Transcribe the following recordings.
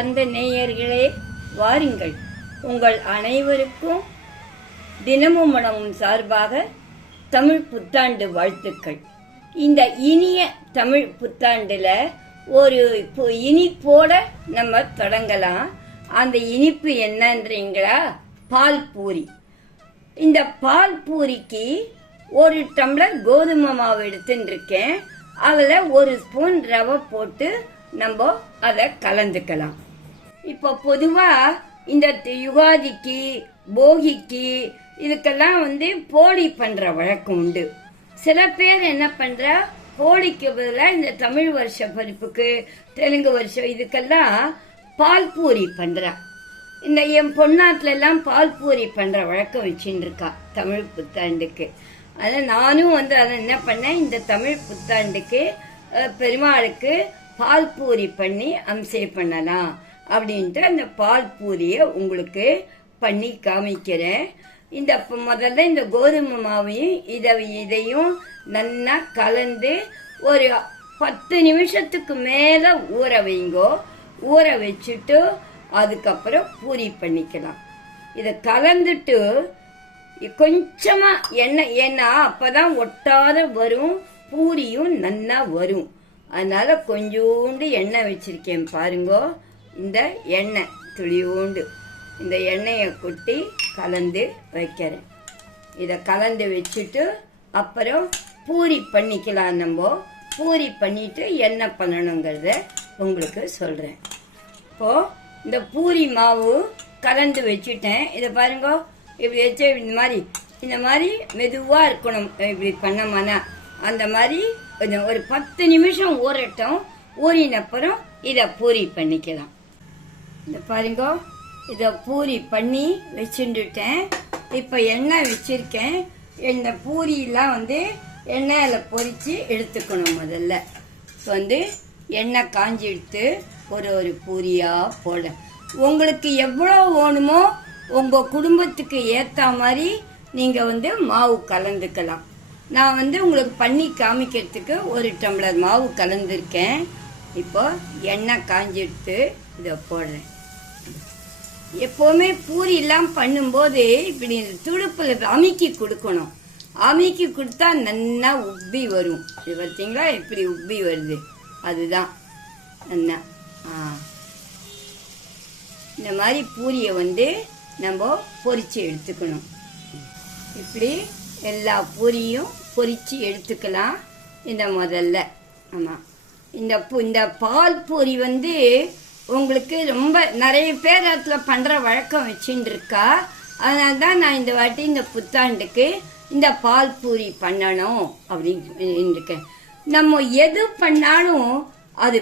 அன்பார்ந்த நேயர்களே வாருங்கள். உங்கள் அனைவருக்கும் தினமும் மனமும் சார்பாக தமிழ் புத்தாண்டு வாழ்த்துக்கள். இந்த இனிய தமிழ் புத்தாண்டுல ஒரு இனிப்போட நம்ம தொடங்கலாம். அந்த இனிப்பு என்னன்றீங்களா? பால் பூரி. இந்த பால் பூரிக்கு ஒரு டம்ளர் கோதுமை மாவு எடுத்துட்டு இருக்கேன் அதில் ஒரு ஸ்பூன் ரவை போட்டு நம்ம அதை கலந்துக்கலாம். இப்போ பொதுவாக இந்த தி- யுகாதிக்கு போகிக்கு இதுக்கெல்லாம் வந்து போடி பண்ணுற வழக்கம் உண்டு. சில பேர் என்ன பண்ணுறா போடிக்கு பதிலாக இந்த தமிழ் வருஷ பருப்புக்கு தெலுங்கு வருஷம் இதுக்கெல்லாம் பால் பூரி பண்ணுறா இந்த என் பொண்ணாத்துல பால்பூரி பால் பூரி வழக்கம் வச்சுட்டு இருக்கா தமிழ் புத்தாண்டுக்கு. அதை நானும் வந்து அதை என்ன பண்ணேன் இந்த தமிழ் புத்தாண்டுக்கு பெருமாளுக்கு பால் பூரி பண்ணி அம்சே பண்ணலாம். அப்படின்ட்டு அந்த பால் பூரியை உங்களுக்கு பண்ணி காமிக்கிறேன். இந்த முதல்ல இந்த கோதுமை மாவையும் இதை இதையும் நல்லா கலந்து ஒரு பத்து நிமிஷத்துக்கு மேலே ஊற வைங்கோ. ஊற வச்சுட்டு அதுக்கப்புறம் பூரி பண்ணிக்கலாம். இதை கலந்துட்டு கொஞ்சமாக எண்ணெய் ஏன்னா அப்பதான் ஒட்டாத வரும் பூரியும் நல்லா வரும். அதனால கொஞ்சோண்டு எண்ணெய் வச்சிருக்கேன் பாருங்கோ. இந்த எண்ணெய் துளியோண்டு இந்த எண்ணெயை கொட்டி கலந்து வைக்கிறேன். இதை கலந்து வச்சுட்டு அப்புறம் பூரி பண்ணிக்கலாம் நம்ம. பூரி பண்ணிட்டு என்ன பண்ணணுங்கிறத உங்களுக்கு சொல்கிறேன் இப்போது இந்த பூரி மாவு கலந்து வச்சுட்டேன். இதை பாருங்க இப்படி வச்சு இந்த மாதிரி இந்த மாதிரி மெதுவாக இருக்கணும். இப்படி பண்ணமானா அந்த மாதிரி கொஞ்சம் ஒரு பத்து நிமிஷம் ஊறட்டும். ஊறினப்புறம் இதை பூரி பண்ணிக்கலாம். இந்த பாருங்க இதை பூரி பண்ணி வச்சுட்டுட்டேன். இப்போ எண்ணெய் வச்சுருக்கேன். இந்த பூரியெல்லாம் வந்து எண்ணெயில் பொரித்து எடுத்துக்கணும் முதல்ல. இப்போ வந்து எண்ணெய் காஞ்சி எடுத்து ஒரு ஒரு பூரியாக போட. உங்களுக்கு எவ்வளோ வேணுமோ உங்கள் குடும்பத்துக்கு ஏற்ற மாதிரி நீங்கள் வந்து மாவு கலந்துக்கலாம். நான் வந்து உங்களுக்கு பண்ணி காமிக்கிறதுக்கு ஒரு டம்ளர் மாவு கலந்துருக்கேன். இப்போ எண்ணெய் காஞ்சி எடுத்து இதை போடுறேன். எப்போவுமே பூரி எல்லாம் பண்ணும்போது இப்படி துடுப்பில் அமுக்கி கொடுக்கணும். அமுக்கி கொடுத்தா நல்லா உப்பி வரும். இது பார்த்தீங்களா இப்படி உப்பி வருது. அதுதான். என்ன ஆ. இந்த மாதிரி பூரியை வந்து நம்ம பொறிச்சு எடுத்துக்கணும். இப்படி எல்லா பூரியும் பொறிச்சு எடுத்துக்கலாம். இந்த முதல்ல. ஆமாம் இந்த பூ- இந்த பால் பூரி வந்து உங்களுக்கு ரொம்ப நிறைய பேர் அதில் பண்ணுற வழக்கம் வச்சுட்டு இருக்கா அதனால தான் நான் இந்த வாட்டி இந்த புத்தாண்டுக்கு இந்த பால் பூரி பண்ணணும் அப்படின்னு இருக்கேன் நம்ம எது பண்ணாலும் அது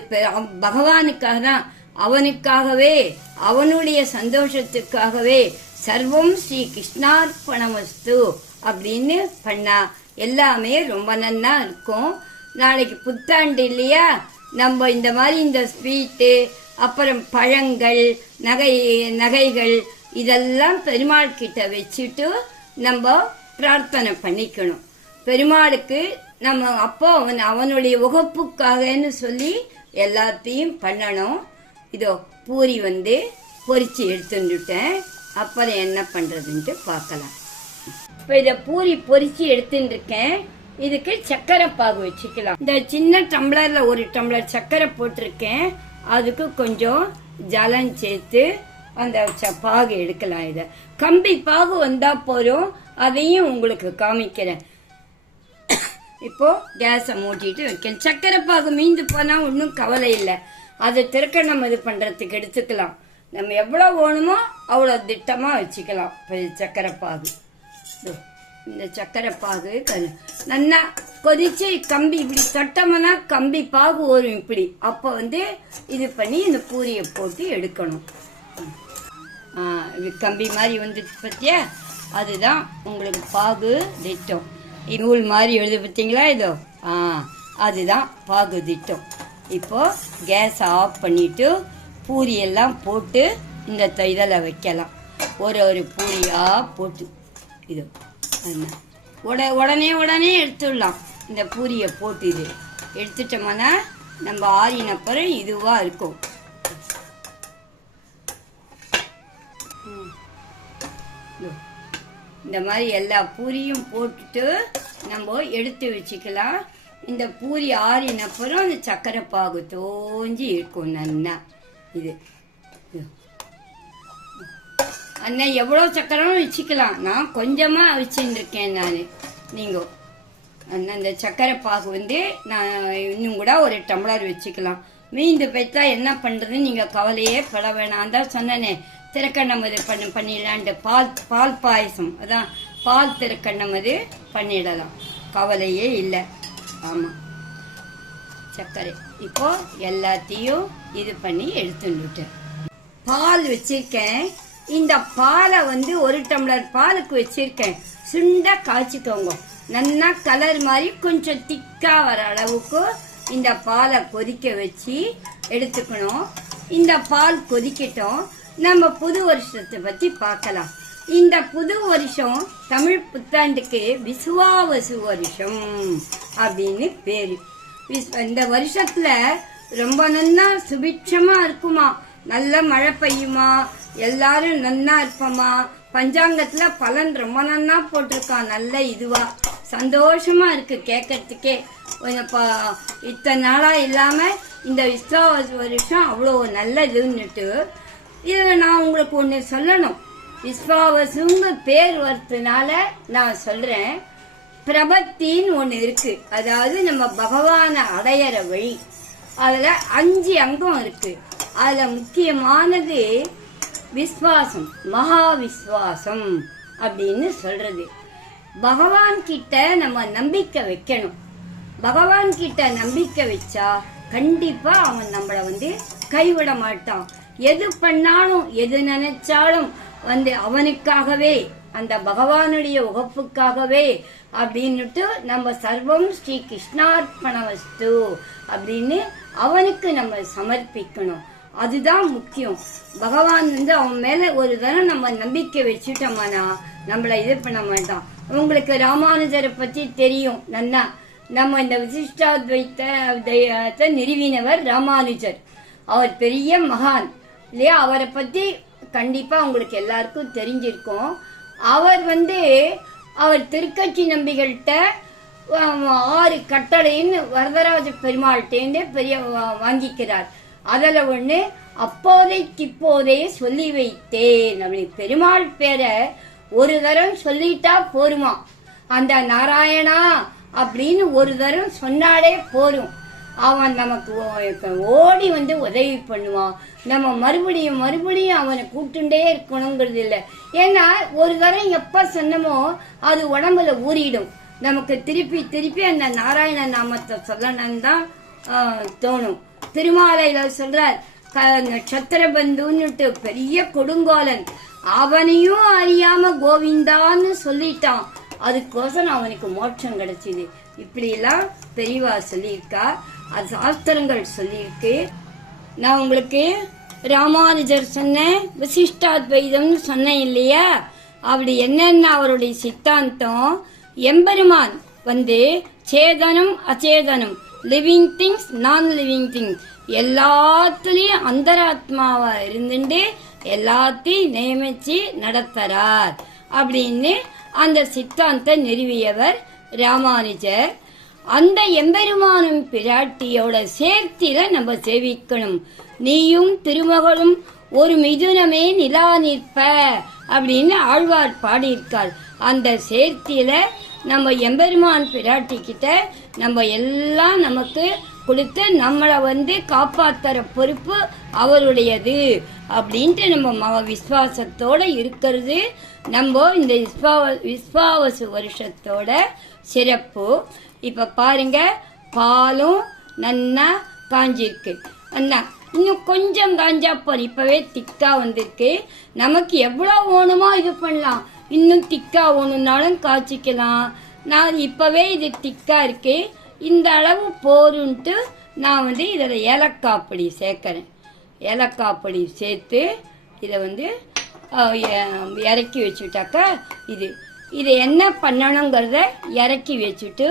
பகவானுக்காக தான் அவனுக்காகவே அவனுடைய சந்தோஷத்துக்காகவே சர்வம் ஸ்ரீ கிருஷ்ணார்பணமஸ்து அப்படின்னு பண்ணா எல்லாமே ரொம்ப நன்னா இருக்கும். நாளைக்கு புத்தாண்டு இல்லையா? நம்ம இந்த மாதிரி இந்த ஸ்வீட்டு அப்புறம் பழங்கள் நகை நகைகள் இதெல்லாம் பெருமாள் கிட்ட வச்சுட்டு நம்ம பிரார்த்தனை பண்ணிக்கணும். பெருமாளுக்கு நம்ம அப்போ அவன் அவனுடைய உகப்புக்காகன்னு சொல்லி எல்லாத்தையும் பண்ணணும். இதோ பூரி வந்து பொறிச்சு எடுத்துட்டுட்டேன். அப்புறம் என்ன பண்றதுன்ட்டு பார்க்கலாம். இப்போ இதை பூரி பொறிச்சு எடுத்துட்டு இருக்கேன் இதுக்கு சக்கரை பாகு வச்சுக்கலாம். இந்த சின்ன டம்ளர்ல ஒரு டம்ளர் சக்கரை போட்டிருக்கேன். அதுக்கு கொஞ்சம் ஜலம் சேர்த்து அந்த ச- பாகு எடுக்கலாம் இதை. கம்பி பாகு வந்தா போறோம் அதையும் உங்களுக்கு காமிக்கிறேன். இப்போ கேஸை மூட்டிட்டு வைக்கேன் சக்கரை பாகு மீந்து போனா ஒன்றும் கவலை இல்லை. அதை திருக்க நம்ம இது பண்றதுக்கு எடுத்துக்கலாம். நம்ம எவ்வளோ வேணுமோ அவ்வளோ திட்டமாக வச்சுக்கலாம். சக்கரை பாகு. இதோ, இந்த சக்கரை பாகு நல்லா கொதிச்சு கம்பி இப்படி தொட்டோம்னா கம்பி பாகு வரும் இப்படி. அப்போ வந்து இது பண்ணி இந்த பூரியை போட்டு எடுக்கணும். இது கம்பி மாதிரி வந்துச்சு பார்த்தியா? அதுதான் உங்களுக்கு பாகு திட்டம். நூல் மாதிரி எழுது பார்த்தீங்களா இதோ? ஆ அதுதான் பாகு திட்டம். இப்போ கேஸ் ஆஃப் பண்ணிட்டு பூரியெல்லாம் போட்டு இந்த த- இதில் வைக்கலாம். ஒரு ஒரு பூரியாக போட்டு. இது. உட உடனே உடனே எடுத்துடலாம். இந்த பூரியை போட்டு இது எடுத்துட்டோம்னா நம்ம ஆறின இதுவாக இருக்கும். இந்த மாதிரி எல்லா பூரியும் போட்டுட்டு நம்ம எடுத்து வச்சுக்கலாம். இந்த பூரி ஆறினப்புறம் அந்த சக்கரை பாகு தோஞ்சி இருக்கும். நல்லா. இது. அண்ணன் எவ்வளோ சக்கரம் வச்சுக்கலாம். நான் கொஞ்சமாக வச்சுருக்கேன் நான். நீங்கள் அந்த அந்த சக்கரை பாகு வந்து நான் இன்னும் கூட ஒரு டம்ளர் வச்சுக்கலாம். மீந்து போய்த்தா என்ன பண்ணுறதுன்னு நீங்கள் கவலையே பட வேணாம். தான் சொன்னனே திறக்கண்ணமது பண்ண பண்ணிடலான்ட்டு. பால் பால் பாயசம். அதான் பால் திரக்கண்ணமது பண்ணிடலாம். கவலையே இல்லை. ஆமாம் சர்க்கரை இப்போ எல்லாத்தையும் இது பண்ணி எடுத்துட்டுட்டேன் பால் வச்சிருக்கேன். இந்த பாலை வந்து ஒரு டம்ளர் பாலுக்கு வச்சிருக்கேன். சுண்டா காய்ச்சிக்கோங்க நல்லா கலர் மாதிரி கொஞ்சம் திக்கா வர அளவுக்கு இந்த பாலை கொதிக்க வச்சு எடுத்துக்கணும். இந்த பால் கொதிக்கட்டும். நம்ம புது வருஷத்தை பத்தி பார்க்கலாம். இந்த புது வருஷம் தமிழ் புத்தாண்டுக்கு விசுவாவசு வருஷம் அப்படின்னு பேரு. விஸ்- இந்த வருஷத்துல ரொம்ப நல்லா சுபிட்சமா இருக்குமா. நல்ல மழை பெய்யுமா. எல்லாரும் நன்னா இருப்போமா? பஞ்சாங்கத்துல பலன் ரொம்ப நன்னா போட்டிருக்கான். நல்ல இதுவா. சந்தோஷமா இருக்கு கேட்கறதுக்கே கொஞ்சம் இத்தனை நாளா இல்லாம இந்த விஸ்வ வருஷம் அவ்வளோ நல்லதுன்னுட்டு இதில் நான் உங்களுக்கு ஒன்று சொல்லணும். விஸ்வாவசுங்க பேர் வரதுனால நான் சொல்றேன். பிரபத்தின்னு ஒன்று இருக்கு. அதாவது நம்ம பகவானை அடையிற வழி. அதில் அஞ்சு அங்கம் இருக்கு. அதில் முக்கியமானது விஸ்வாசம் மகா விஸ்வாசம் அப்படின்னு சொல்றது. பகவான் கிட்ட நம்ம நம்பிக்கை வைக்கணும். பகவான் கிட்ட நம்பிக்கை வச்சா கண்டிப்பா அவன் நம்மள வந்து கைவிட மாட்டான். எது பண்ணாலும் எது நினைச்சாலும் வந்து அவனுக்காகவே அந்த பகவானுடைய உகப்புக்காகவே அப்படின்னுட்டு நம்ம சர்வம் ஸ்ரீ கிருஷ்ணார்ப்பணவஸ்து அப்படின்னு அவனுக்கு நம்ம சமர்ப்பிக்கணும். அதுதான் முக்கியம். பகவான் வந்து அவன் மேல ஒரு தரம் நம்ம நம்பிக்கை வச்சுட்டோமானா நம்மள இது பண்ண மாட்டான். உங்களுக்கு ராமானுஜரை பத்தி தெரியும். நன்னா நம்ம இந்த விசிஷ்டாத்வைத்த நிறுவினவர் ராமானுஜர். அவர் பெரிய மகான். இல்லையா? அவரை பத்தி கண்டிப்பா உங்களுக்கு எல்லாருக்கும் தெரிஞ்சிருக்கும். அவர் வந்து அவர் திருக்கட்சி நம்பிகள்கிட்ட ஆறு கட்டளைன்னு வரதராஜ பெருமாள்கிட்டேருந்து பெரிய வா- வாங்கிக்கிறார். அதில் ஒன்று அப்போதைக்கு இப்போதே சொல்லி வைத்தேன் அப்படின்னு பெருமாள் பேரை ஒரு தரம் சொல்லிட்டா போருமா? அந்த நாராயணா அப்படின்னு ஒரு தரம் சொன்னாலே போரும். அவன் நமக்கு ஓடி வந்து உதவி பண்ணுவான். நம்ம மறுபடியும் மறுபடியும் அவனை கூட்டுண்டே இருக்கணுங்கிறது இல்லை. ஏன்னா ஒரு தரம் எப்போ சொன்னமோ அது உடம்புல ஊறிடும். நமக்கு திருப்பி திருப்பி அந்த நாராயண நாமத்தை சொல்லணும்னு தான் தோணும். திருமாலையில சொல்றார் நட்சத்திர பந்துன்னுட்டு பெரிய கொடுங்கோலன். அவனையும் அறியாம கோவிந்தான்னு சொல்லிட்டான். அதுக்கோசரம் அவனுக்கு மோட்சம் கிடைச்சிது. இப்படி எல்லாம் பெரியவா சொல்லியிருக்கா. அது சாஸ்திரங்கள் சொல்லியிருக்கு. நான் உங்களுக்கு ராமானுஜர் சொன்னேன் விசிஷ்டாத்வைதம்னு சொன்னேன் இல்லையா? அப்படி என்னென்ன அவருடைய சித்தாந்தம்? எம்பெருமான் வந்து சேதனம் அச்சேதனம் லிவிங் திங்ஸ் நான் லிவிங் திங்ஸ் எல்லாத்துலேயும் அந்தராத்மாவா இருந்துட்டு எல்லாத்தையும் நியமிச்சு நடத்துறார் அப்படின்னு அந்த சித்தாந்த நிறுவியவர் ராமானுஜர். அந்த எம்பெருமானும் பிராட்டியோட சேர்த்தில நம்ம சேவிக்கணும். நீயும் திருமகளும் ஒரு மிதுனமே நிலா நிற்ப அப்படின்னு ஆழ்வார் பாடியிருக்கார். அந்த சேர்த்தியில நம்ம எம்பெருமான் பிராட்டி கிட்ட நம்ம எல்லாம் நமக்கு கொடுத்து நம்மளை வந்து காப்பாத்துற பொறுப்பு அவருடையது அப்படின்ட்டு நம்ம மக விஸ்வாசத்தோட இருக்கிறது. நம்ம இந்த விஸ்வாவ விஸ்வாவசு வருஷத்தோட சிறப்பு. இப்ப பாருங்க பாலும் நன்னா காஞ்சிருக்கு. அண்ணா இன்னும் கொஞ்சம் காஞ்சா போல் இப்பவே திக்கா வந்திருக்கு. நமக்கு எவ்வளோ வேணுமோ இது பண்ணலாம். இன்னும் திக்கா வேணும்னாலும் காய்ச்சிக்கலாம். நான் இப்பவே இது திக்கா இருக்கு இந்த அளவு போருன்ட்டு நான் வந்து இதில் ஏலக்காய் பொடி சேர்க்கறேன். ஏலக்காய் பொடி சேர்த்து இதை வந்து இறக்கி வச்சுட்டாக்கா இது. இது என்ன பண்ணணுங்கிறத இறக்கி வச்சுட்டு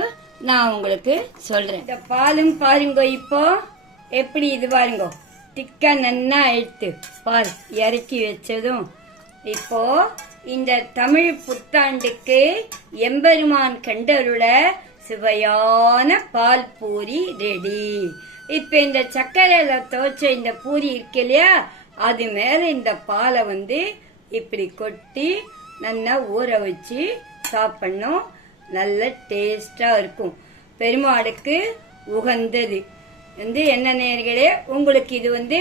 நான் உங்களுக்கு சொல்கிறேன் இந்த பாலும் பாருங்க இப்போ. எப்படி இது பாருங்க. திக்க நன்னா எடுத்து பால் இறக்கி வச்சதும். இப்போது இந்த தமிழ் புத்தாண்டுக்கு எம்பெருமான் கண்டருள சுவையான பால் பூரி ரெடி இப்ப இந்த சக்கரையில துவைச்ச இந்த பூரி இருக்கு இல்லையா? அது மேல இந்த பாலை வந்து இப்படி கொட்டி நல்லா ஊற வச்சு சாப்பிடணும். நல்ல டேஸ்டா இருக்கும். பெருமாளுக்கு உகந்தது. வந்து என்ன நேர்களே உங்களுக்கு இது வந்து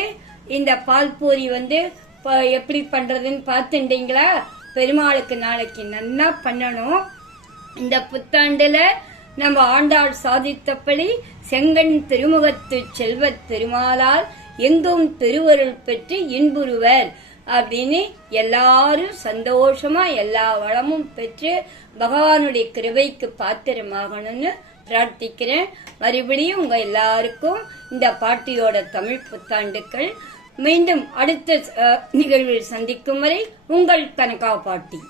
இந்த பால் பூரி வந்து எப்படி பண்றதுன்னு பார்த்துட்டீங்களா? பெருமாளுக்கு நாளைக்கு நல்லா பண்ணணும். இந்த புத்தாண்டுல நம்ம ஆண்டாள் சாதித்தபடி செங்கன் திருமுகத்து செல்வத் திருமாலால் எங்கும் திருவருள் பெற்று இன்புறுவர் அப்படின்னு எல்லாரும் சந்தோஷமா எல்லா வளமும் பெற்று பகவானுடைய கிருபைக்கு பாத்திரமாகணும்னு பிரார்த்திக்கிறேன். மறுபடியும் உங்க எல்லாருக்கும் இந்த பாட்டியோட தமிழ் புத்தாண்டுக்கள் மீண்டும் அடுத்த நிகழ்வில் சந்திக்கும் வரை உங்கள் கனகா பாட்டி.